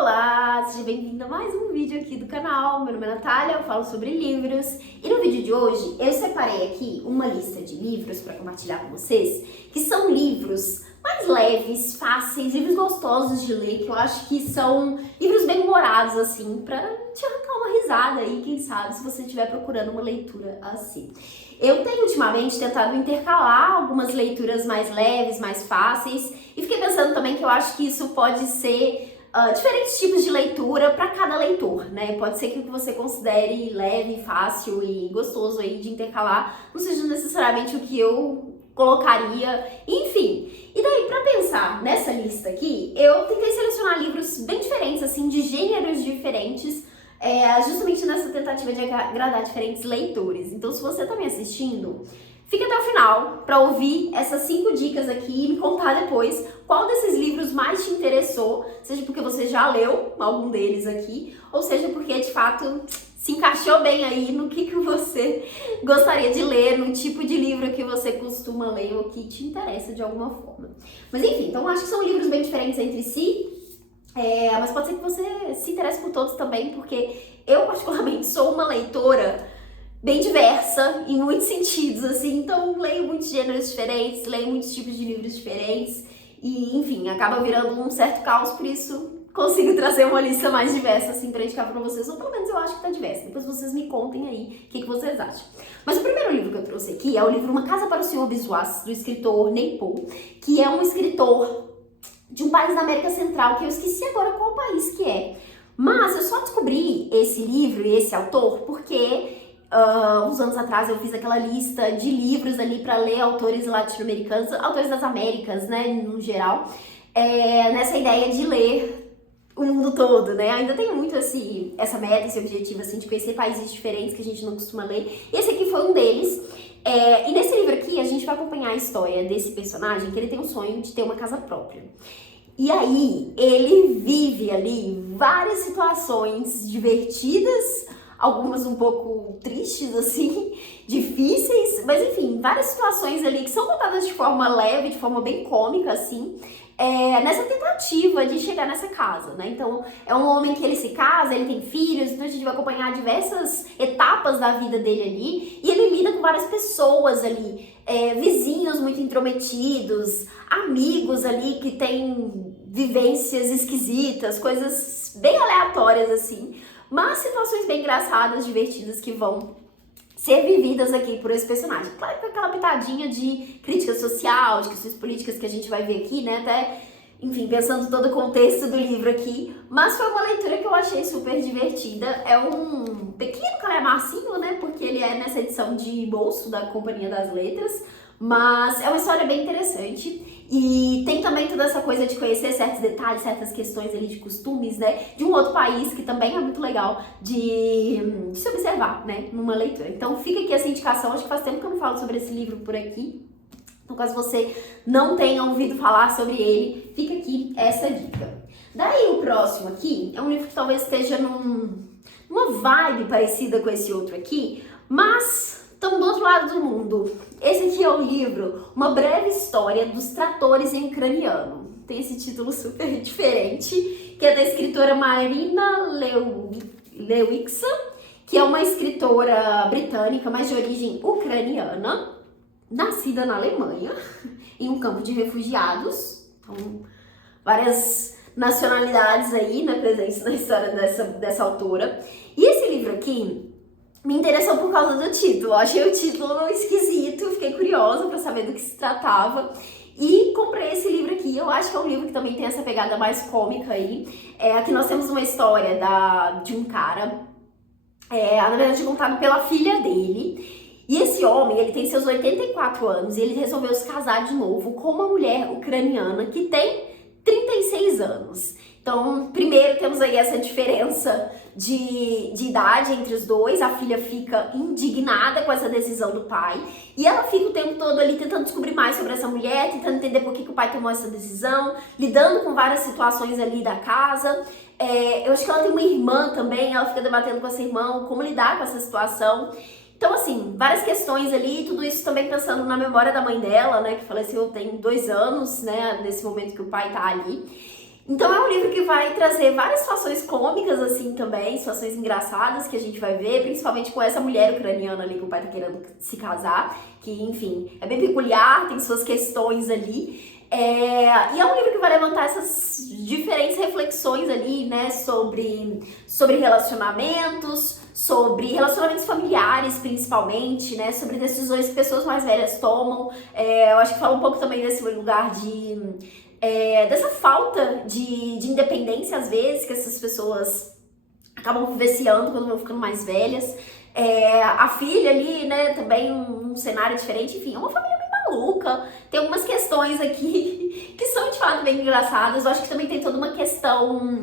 Olá, seja bem-vindo a mais um vídeo aqui do canal. Meu nome é Natália, eu falo sobre livros e no vídeo de hoje eu separei aqui uma lista de livros para compartilhar com vocês, que são livros mais leves, fáceis, livros gostosos de ler, que eu acho que são livros bem humorados, assim, pra te arrancar uma risada aí, quem sabe, se você estiver procurando uma leitura assim. Eu tenho ultimamente tentado intercalar algumas leituras mais leves, mais fáceis, e fiquei pensando também que eu acho que isso pode ser diferentes tipos de leitura para cada leitor, né? Pode ser que o que você considere leve, fácil e gostoso aí de intercalar não seja necessariamente o que eu colocaria, enfim. E daí, para pensar nessa lista aqui, eu tentei selecionar livros bem diferentes, assim, de gêneros diferentes, justamente nessa tentativa de agradar diferentes leitores. Então, se você tá me assistindo, fica até o final para ouvir essas 5 dicas aqui e me contar depois qual desses livros mais te interessou, seja porque você já leu algum deles aqui, ou seja porque de fato se encaixou bem aí no que você gostaria de ler, no tipo de livro que você costuma ler ou que te interessa de alguma forma. Mas enfim, então acho que são livros bem diferentes entre si, mas pode ser que você se interesse por todos também, porque eu particularmente sou uma leitora bem diversa em muitos sentidos, assim, então leio muitos gêneros diferentes, leio muitos tipos de livros diferentes e, enfim, acaba virando um certo caos, por isso consigo trazer uma lista mais diversa, assim, pra indicar pra vocês, ou pelo menos eu acho que tá diversa. Depois vocês me contem aí o que vocês acham. Mas o primeiro livro que eu trouxe aqui é o livro Uma Casa para o Senhor Biswas, do escritor Ney Paul, que é um escritor de um país da América Central, que eu esqueci agora qual país que é. Mas eu só descobri esse livro e esse autor porque uns anos atrás eu fiz aquela lista de livros ali para ler autores latino-americanos, autores das Américas, né, no geral, nessa ideia de ler o mundo todo, né? Ainda tem muito essa meta, esse objetivo, assim, de conhecer países diferentes que a gente não costuma ler. E esse aqui foi um deles. E nesse livro aqui a gente vai acompanhar a história desse personagem, que ele tem um sonho de ter uma casa própria. E aí ele vive ali várias situações divertidas, algumas um pouco tristes, assim, difíceis, mas enfim, várias situações ali que são contadas de forma leve, de forma bem cômica, assim, nessa tentativa de chegar nessa casa, né? Então, é um homem que ele se casa, ele tem filhos, então a gente vai acompanhar diversas etapas da vida dele ali, e ele lida com várias pessoas ali, vizinhos muito intrometidos, amigos ali que têm vivências esquisitas, coisas bem aleatórias, assim, mas situações bem engraçadas, divertidas que vão ser vividas aqui por esse personagem. Claro que com aquela pitadinha de crítica social, de questões políticas que a gente vai ver aqui, né? Até, enfim, pensando todo o contexto do livro aqui. Mas foi uma leitura que eu achei super divertida. É um pequeno calhamacinho, né? Porque ele é nessa edição de bolso da Companhia das Letras. Mas é uma história bem interessante. E tem também toda essa coisa de conhecer certos detalhes, certas questões ali de costumes, né? De um outro país que também é muito legal de se observar, né? Numa leitura. Então fica aqui essa indicação. Acho que faz tempo que eu não falo sobre esse livro por aqui. Então caso você não tenha ouvido falar sobre ele, fica aqui essa dica. Daí o próximo aqui é um livro que talvez esteja numa vibe parecida com esse outro aqui, mas estamos do outro lado do mundo. Esse aqui é o livro Uma Breve História dos Tratores em Ucraniano. Tem esse título super diferente, que é da escritora Marina Lewickson, que é uma escritora britânica, mas de origem ucraniana, nascida na Alemanha, em um campo de refugiados. Então, várias nacionalidades aí, né, presentes na história dessa autora. E esse livro aqui me interessou por causa do título. Eu achei o título esquisito, fiquei curiosa para saber do que se tratava e comprei esse livro aqui. Eu acho que é um livro que também tem essa pegada mais cômica aí. Aqui nós temos uma história de um cara, na verdade contado pela filha dele. E esse homem, ele tem seus 84 anos e ele resolveu se casar de novo com uma mulher ucraniana que tem 36 anos. Então, primeiro temos aí essa diferença de idade entre os dois. A filha fica indignada com essa decisão do pai e ela fica o tempo todo ali tentando descobrir mais sobre essa mulher, tentando entender por que o pai tomou essa decisão, lidando com várias situações ali da casa. Eu acho que ela tem uma irmã também, ela fica debatendo com essa irmã como lidar com essa situação. Então, assim, várias questões ali, tudo isso também pensando na memória da mãe dela, né, que faleceu tem 2 anos, né, nesse momento que o pai tá ali. Então é um livro que vai trazer várias situações cômicas assim também, situações engraçadas que a gente vai ver, principalmente com essa mulher ucraniana ali que o pai tá querendo se casar, que enfim, é bem peculiar, tem suas questões ali. E é um livro que vai levantar essas diferentes reflexões ali, né, sobre relacionamentos, sobre relacionamentos familiares principalmente, né, sobre decisões que pessoas mais velhas tomam. Eu acho que fala um pouco também desse lugar dessa falta de independência, às vezes, que essas pessoas acabam vivenciando quando vão ficando mais velhas. A filha ali, né, também um cenário diferente, enfim, é uma família bem maluca. Tem algumas questões aqui que são, de fato, bem engraçadas. Eu acho que também tem toda uma questão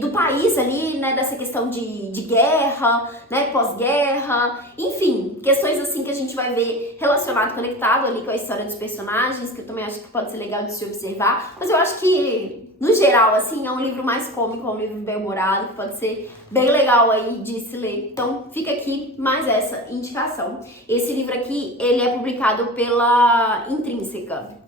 do país ali, né, dessa questão de guerra, né, pós-guerra, enfim, questões assim que a gente vai ver relacionado, conectado ali com a história dos personagens, que eu também acho que pode ser legal de se observar, mas eu acho que, no geral, assim, é um livro mais cômico, é um livro bem humorado, que pode ser bem legal aí de se ler. Então, fica aqui mais essa indicação. Esse livro aqui, ele é publicado pela Intrínseca.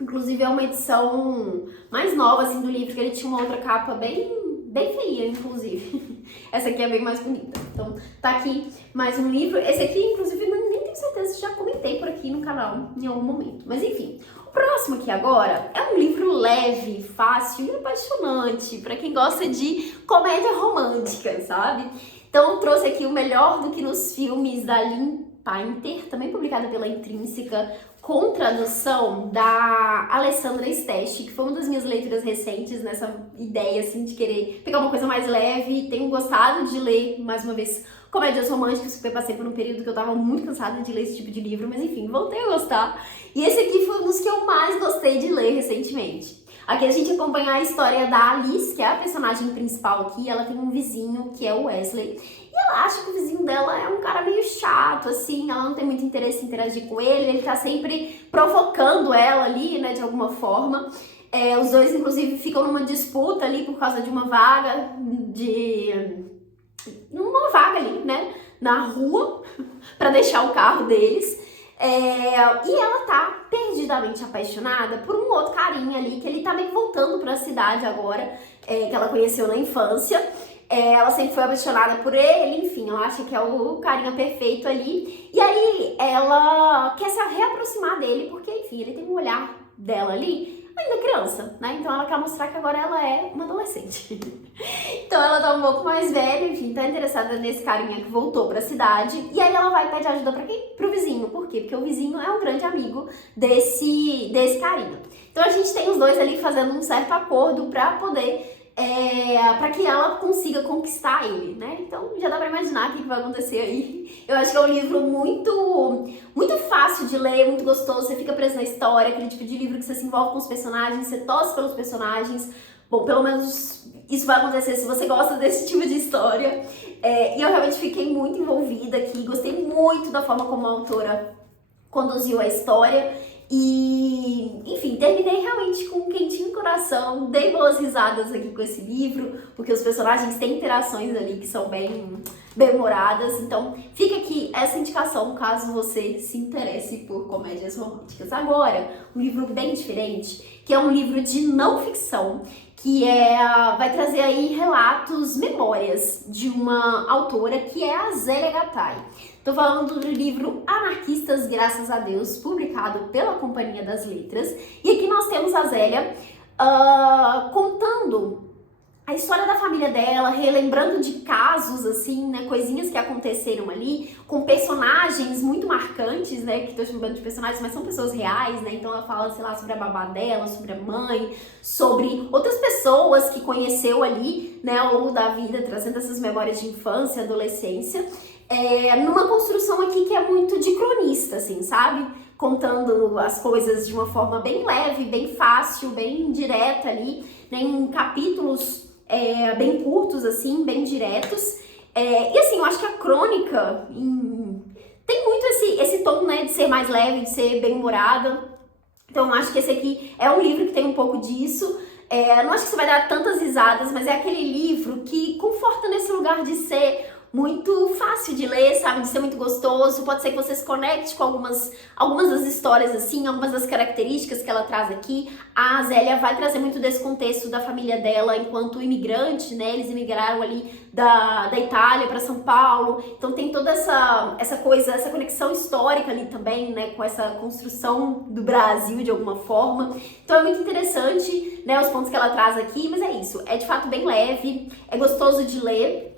Inclusive é uma edição mais nova assim do livro, que ele tinha uma outra capa bem feia, inclusive. Essa aqui é bem mais bonita. Então tá aqui mais um livro. Esse aqui, inclusive, nem tenho certeza se já comentei por aqui no canal em algum momento. Mas enfim, o próximo aqui agora é um livro leve, fácil e apaixonante para quem gosta de comédia romântica, sabe? Então eu trouxe aqui o Melhor do que nos Filmes, da Lynn Painter, também publicada pela Intrínseca, com tradução da Alessandra Steschi, que foi uma das minhas leituras recentes nessa ideia, assim, de querer pegar uma coisa mais leve. Tenho gostado de ler, mais uma vez, comédias românticas, porque eu passei por um período que eu tava muito cansada de ler esse tipo de livro, mas enfim, voltei a gostar. E esse aqui foi um dos que eu mais gostei de ler recentemente. Aqui a gente acompanha a história da Alice, que é a personagem principal aqui. Ela tem um vizinho, que é o Wesley, e ela acha que o vizinho dela é um cara meio chato, assim, ela não tem muito interesse em interagir com ele tá sempre provocando ela ali, né, de alguma forma. Os dois, inclusive, ficam numa disputa ali por causa de uma vaga, ali, né, na rua, pra deixar o carro deles. E ela tá perdidamente apaixonada por um outro carinha ali, que ele tá meio voltando pra cidade agora, que ela conheceu na infância. Ela sempre foi apaixonada por ele, enfim, ela acha que é o carinha perfeito ali. E aí ela quer se reaproximar dele, porque, enfim, ele tem um olhar dela ali, ainda criança, né? Então ela quer mostrar que agora ela é uma adolescente. Então ela tá um pouco mais velha, enfim, tá interessada nesse carinha que voltou pra cidade. E aí ela vai pedir ajuda pra quem? Pro vizinho. Por quê? Porque o vizinho é um grande amigo desse carinha. Então a gente tem os dois ali fazendo um certo acordo pra poder... para que ela consiga conquistar ele, né? Então já dá pra imaginar o que vai acontecer aí. Eu acho que é um livro muito fácil de ler, muito gostoso, você fica preso na história, aquele tipo de livro que você se envolve com os personagens, você torce pelos personagens. Bom, pelo menos isso vai acontecer se você gosta desse tipo de história. E eu realmente fiquei muito envolvida aqui, gostei muito da forma como a autora conduziu a história. E, enfim, terminei realmente com um quentinho no coração, dei boas risadas aqui com esse livro, porque os personagens têm interações ali que são bem humoradas. Então fica aqui essa indicação caso você se interesse por comédias românticas. Agora, um livro bem diferente, que é um livro de não ficção, que vai trazer aí relatos, memórias de uma autora que é a Zélia Gattai. Tô falando do livro Anarquistas, Graças a Deus, publicado pela Companhia das Letras. E aqui nós temos a Zélia contando a história da família dela, relembrando de casos, assim, né, coisinhas que aconteceram ali, com personagens muito marcantes, né, que tô chamando de personagens, mas são pessoas reais, né, então ela fala, sei lá, sobre a babá dela, sobre a mãe, sobre outras pessoas que conheceu ali, né, ao longo da vida, trazendo essas memórias de infância, adolescência, numa construção aqui que é muito de cronista, assim, sabe? Contando as coisas de uma forma bem leve, bem fácil, bem direta ali, né, em capítulos bem curtos, assim, bem diretos. E assim, eu acho que a crônica tem muito esse tom, né, de ser mais leve, de ser bem humorada. Então eu acho que esse aqui é um livro que tem um pouco disso. Não acho que você vai dar tantas risadas, mas é aquele livro que conforta nesse lugar de ser muito fácil de ler, sabe? De ser muito gostoso. Pode ser que você se conecte com algumas das histórias, assim, algumas das características que ela traz aqui. A Zélia vai trazer muito desse contexto da família dela enquanto imigrante, né? Eles imigraram ali da Itália para São Paulo. Então tem toda essa coisa, essa conexão histórica ali também, né? Com essa construção do Brasil de alguma forma. Então é muito interessante, né? Os pontos que ela traz aqui, mas é isso. É de fato bem leve, é gostoso de ler.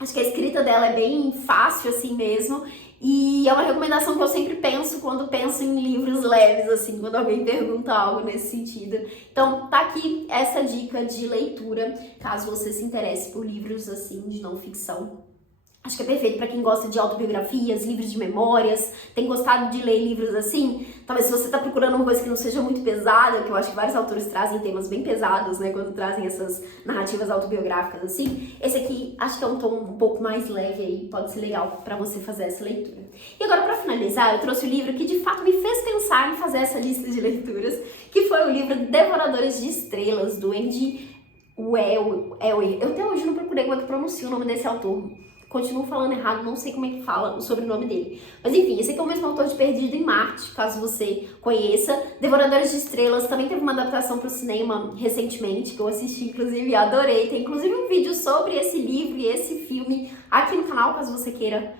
Acho que a escrita dela é bem fácil assim mesmo. E é uma recomendação que eu sempre penso quando penso em livros leves, assim, quando alguém pergunta algo nesse sentido. Então, tá aqui essa dica de leitura, caso você se interesse por livros, assim, de não ficção. Acho que é perfeito para quem gosta de autobiografias, livros de memórias, tem gostado de ler livros assim. Talvez se você tá procurando uma coisa que não seja muito pesada, que eu acho que vários autores trazem temas bem pesados, né, quando trazem essas narrativas autobiográficas assim. Esse aqui acho que é um tom um pouco mais leve aí, pode ser legal para você fazer essa leitura. E agora, para finalizar, eu trouxe o livro que de fato me fez pensar em fazer essa lista de leituras, que foi o livro Devoradores de Estrelas, do Andy Weir. Eu até hoje não procurei como é que pronuncia o nome desse autor. Continuo falando errado, não sei como é que fala o sobrenome dele. Mas enfim, esse aqui é o mesmo autor de Perdido em Marte, caso você conheça. Devoradores de Estrelas também teve uma adaptação para o cinema recentemente, que eu assisti, inclusive, e adorei. Tem inclusive um vídeo sobre esse livro e esse filme aqui no canal, caso você queira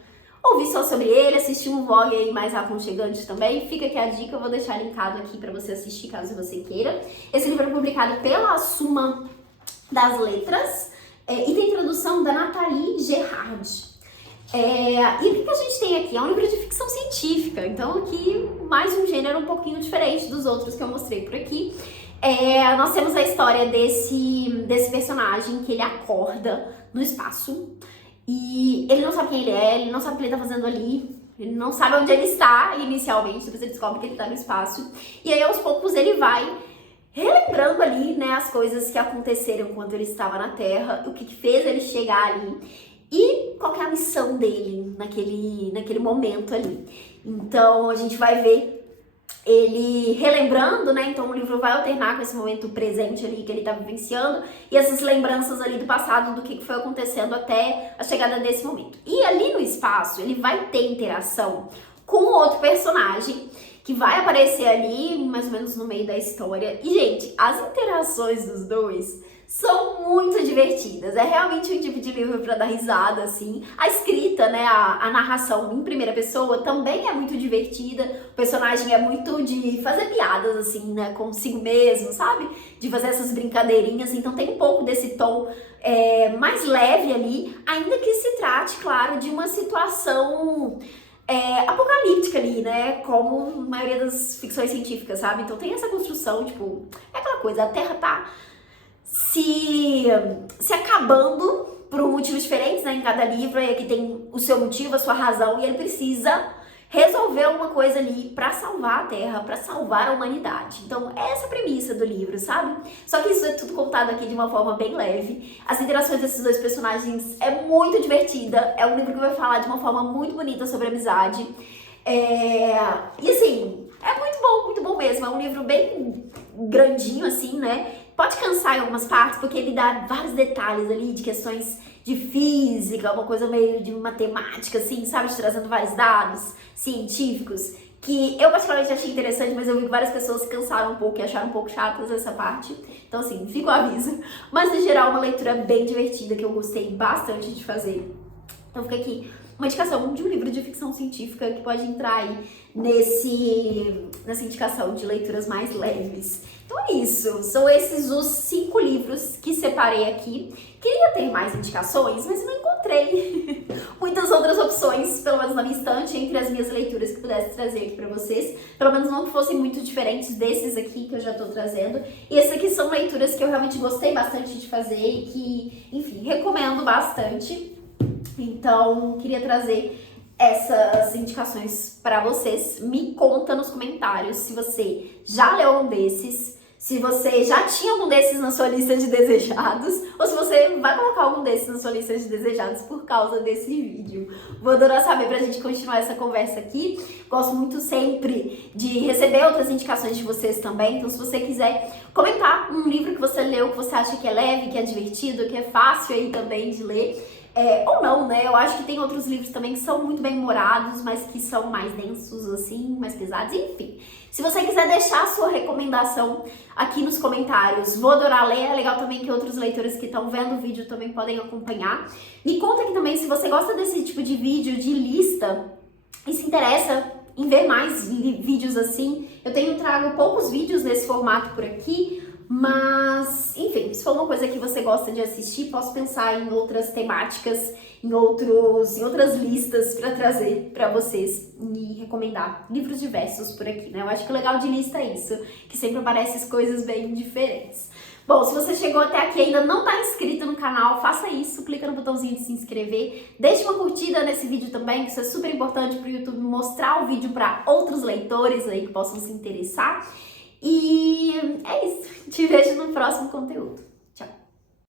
ouvir só sobre ele, assistir um vlog aí mais aconchegante também. Fica aqui a dica, eu vou deixar linkado aqui para você assistir, caso você queira. Esse livro é publicado pela Suma das Letras. E tem tradução da Nathalie Gerard. E o que a gente tem aqui? É um livro de ficção científica, então aqui mais um gênero um pouquinho diferente dos outros que eu mostrei por aqui. Nós temos a história desse personagem que ele acorda no espaço e ele não sabe quem ele é, ele não sabe o que ele tá fazendo ali, ele não sabe onde ele está inicialmente, depois ele descobre que ele tá no espaço. E aí aos poucos ele vai relembrando ali, né, as coisas que aconteceram quando ele estava na Terra, o que fez ele chegar ali e qual que é a missão dele naquele momento ali. Então a gente vai ver ele relembrando, né, então o livro vai alternar com esse momento presente ali que ele está vivenciando e essas lembranças ali do passado, do que foi acontecendo até a chegada desse momento. E ali no espaço ele vai ter interação com outro personagem que vai aparecer ali, mais ou menos no meio da história. E, gente, as interações dos dois são muito divertidas. É realmente um tipo de livro pra dar risada, assim. A escrita, né, a narração em primeira pessoa também é muito divertida. O personagem é muito de fazer piadas, assim, né, consigo mesmo, sabe? De fazer essas brincadeirinhas. Então tem um pouco desse tom mais leve ali, ainda que se trate, claro, de uma situação apocalíptica ali, né? Como a maioria das ficções científicas, sabe? Então tem essa construção, tipo, é aquela coisa, a Terra tá se acabando por motivos diferentes, né? Em cada livro, e aqui tem o seu motivo, a sua razão, e ele precisa resolver alguma coisa ali pra salvar a Terra, pra salvar a humanidade. Então, é essa a premissa do livro, sabe? Só que isso é tudo contado aqui de uma forma bem leve. As interações desses dois personagens é muito divertida. É um livro que vai falar de uma forma muito bonita sobre amizade. E assim, é muito bom mesmo. É um livro bem grandinho, assim, né? Pode cansar em algumas partes, porque ele dá vários detalhes ali de questões de física, uma coisa meio de matemática, assim, sabe? Trazendo vários dados científicos, que eu particularmente achei interessante, mas eu vi que várias pessoas cansaram um pouco e acharam um pouco chatas essa parte. Então, assim, fica o aviso. Mas, no geral, uma leitura bem divertida, que eu gostei bastante de fazer. Então, fica aqui uma indicação de um livro de ficção científica que pode entrar aí nessa indicação de leituras mais leves. Então é isso, são esses os 5 livros que separei aqui. Queria ter mais indicações, mas não encontrei muitas outras opções, pelo menos na minha estante, entre as minhas leituras que pudesse trazer aqui pra vocês. Pelo menos não que fossem muito diferentes desses aqui que eu já tô trazendo. E esses aqui são leituras que eu realmente gostei bastante de fazer e que, enfim, recomendo bastante. Então, queria trazer essas indicações para vocês. Me conta nos comentários se você já leu um desses, se você já tinha algum desses na sua lista de desejados, ou se você vai colocar algum desses na sua lista de desejados por causa desse vídeo. Vou adorar saber pra gente continuar essa conversa aqui. Gosto muito sempre de receber outras indicações de vocês também, então se você quiser comentar um livro que você leu, que você acha que é leve, que é divertido, que é fácil aí também de ler, Ou não, né? Eu acho que tem outros livros também que são muito bem humorados, mas que são mais densos, assim, mais pesados, enfim. Se você quiser deixar a sua recomendação aqui nos comentários, vou adorar ler. É legal também que outros leitores que estão vendo o vídeo também podem acompanhar. Me conta aqui também se você gosta desse tipo de vídeo, de lista, e se interessa em ver mais vídeos assim. Eu trago poucos vídeos nesse formato por aqui, mas, enfim, se for uma coisa que você gosta de assistir, posso pensar em outras temáticas, em outras listas para trazer para vocês e recomendar livros diversos por aqui, né? Eu acho que o legal de lista é isso, que sempre aparecem coisas bem diferentes. Bom, se você chegou até aqui e ainda não está inscrito no canal, faça isso, clica no botãozinho de se inscrever, deixe uma curtida nesse vídeo também, que isso é super importante para o YouTube mostrar o vídeo para outros leitores aí que possam se interessar. E é isso, te vejo no próximo conteúdo.